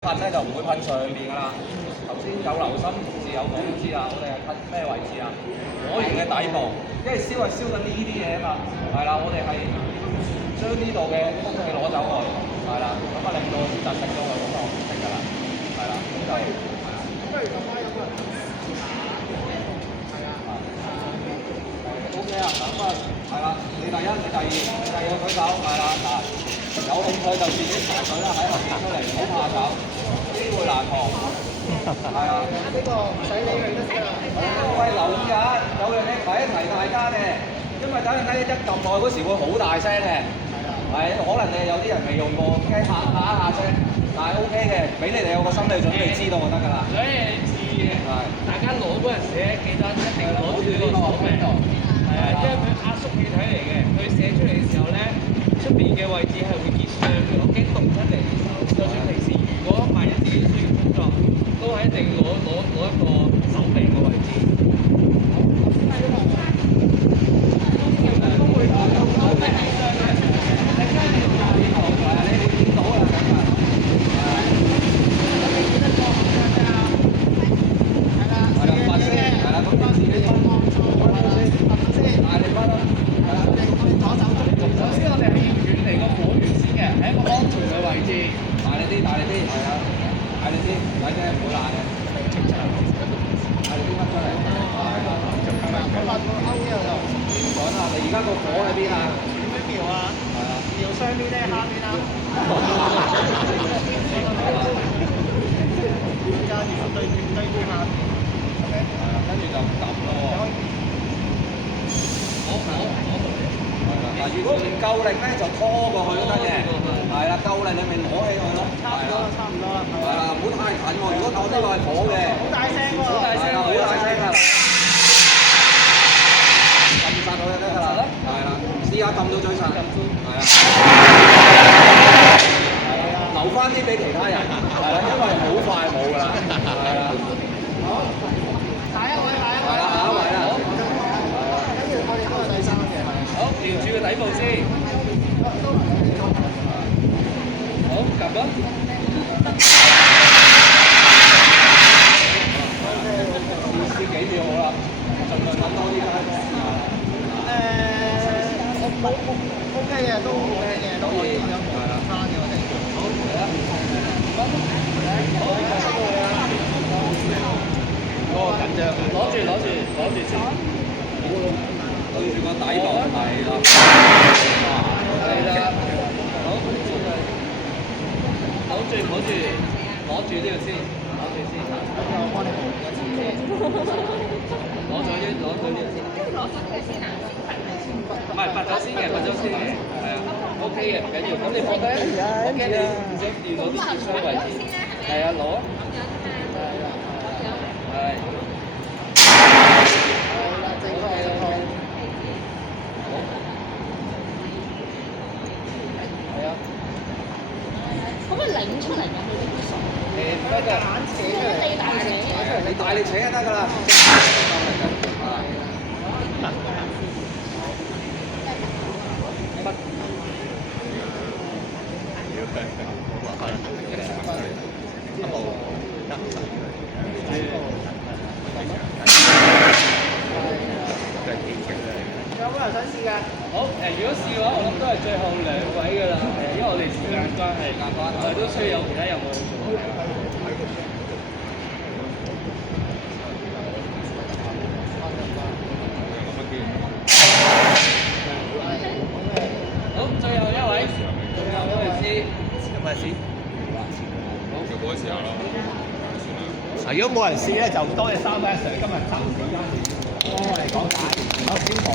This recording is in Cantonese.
噴咧就唔會噴上邊㗎啦。頭先有留心同事有講就知啦，我哋係噴咩位置啊？火源嘅底部，因為燒係燒緊呢啲嘢啊嘛，係啦，我哋係將呢度嘅空氣攞走佢，係啦，咁啊令到啲窒息咗佢咁就唔識㗎啦，係啦，咁就不如咁啦，有冇人試下？係啊。OK 啊，咁啊係啦，你第一，你第二，第二個舉手，係啦，嗱，有興趣就自己排隊啦，喺後邊出嚟，唔好怕醜，機會難逢，係啊。呢個唔使理佢都得啦。喂，留意下，有樣嘢提一提大家嘅，因為等陣間一撳落去嗰時會好大聲嘅，係可能你有啲人未用過，驚嚇一下聲，但係 OK 嘅，俾你哋有個心理準備知道就得㗎啦。所以注意嘅，大家攞嗰陣時咧，記得一定攞住個手柄，係啊，因為佢壓縮氣體嚟嘅，佢射出嚟嘅時候咧，出邊嘅位置係會結霜嘅，我驚凍出嚟嘅時候，就算平時如果萬一自己需要工作，都係一定攞一個手柄嘅位置。而家個火喺邊啊？點樣瞄啊？係啊，瞄上邊定下邊啊？而家瞄對住下邊。OK。係啊，跟住就撳咯喎。係啦，嗱，如果唔夠力咧，就拖過去都得嘅。係啦，夠力你咪攞起佢咯。差唔多啦，差唔多啦。係啦，唔好太近喎。如果我呢個係火嘅，好大聲喎！好大聲啊！好大聲啊！撳殺佢就得㗎啦。係啦，試下撳到最實。係啊。留翻啲俾其他人。係啦，因為好快冇㗎啦。係啦。好，下一位，下一位。係啦，下一位啦。跟住我哋嗰個第三嘅。好，瞄住個底部先。好，撳啦。試幾秒好啦，盡量揾多啲啦。我冇 OK 嘅，都 OK 嘅，都可以咁樣係啦，翻嘅我哋。好，嚟啦。嗰個緊張，攞住先。對住個底部係啦。係啦。好，攞住呢個先，攞住先。我幫你補一次先。攞咗呢個先。唔係拔咗先嘅，係啊 ，OK 嘅，唔緊要。咁你放低，我驚你唔想掂到啲結霜位置。係啊，攞啊。係。正確。係啊。可唔可以擰出嚟㗎？唔得㗎。你大扯。你大力扯就得㗎啦。有冇人想試㗎？好，如果試嘅話，我諗都係最後2位㗎啦，因為我哋時間關係，我哋都需要有其他任務做。好，最後一位試。有冇人試？好，就嗰時候咯。如果冇人試咧，就多謝3位 Sir 今日暫時休息。我嚟講解。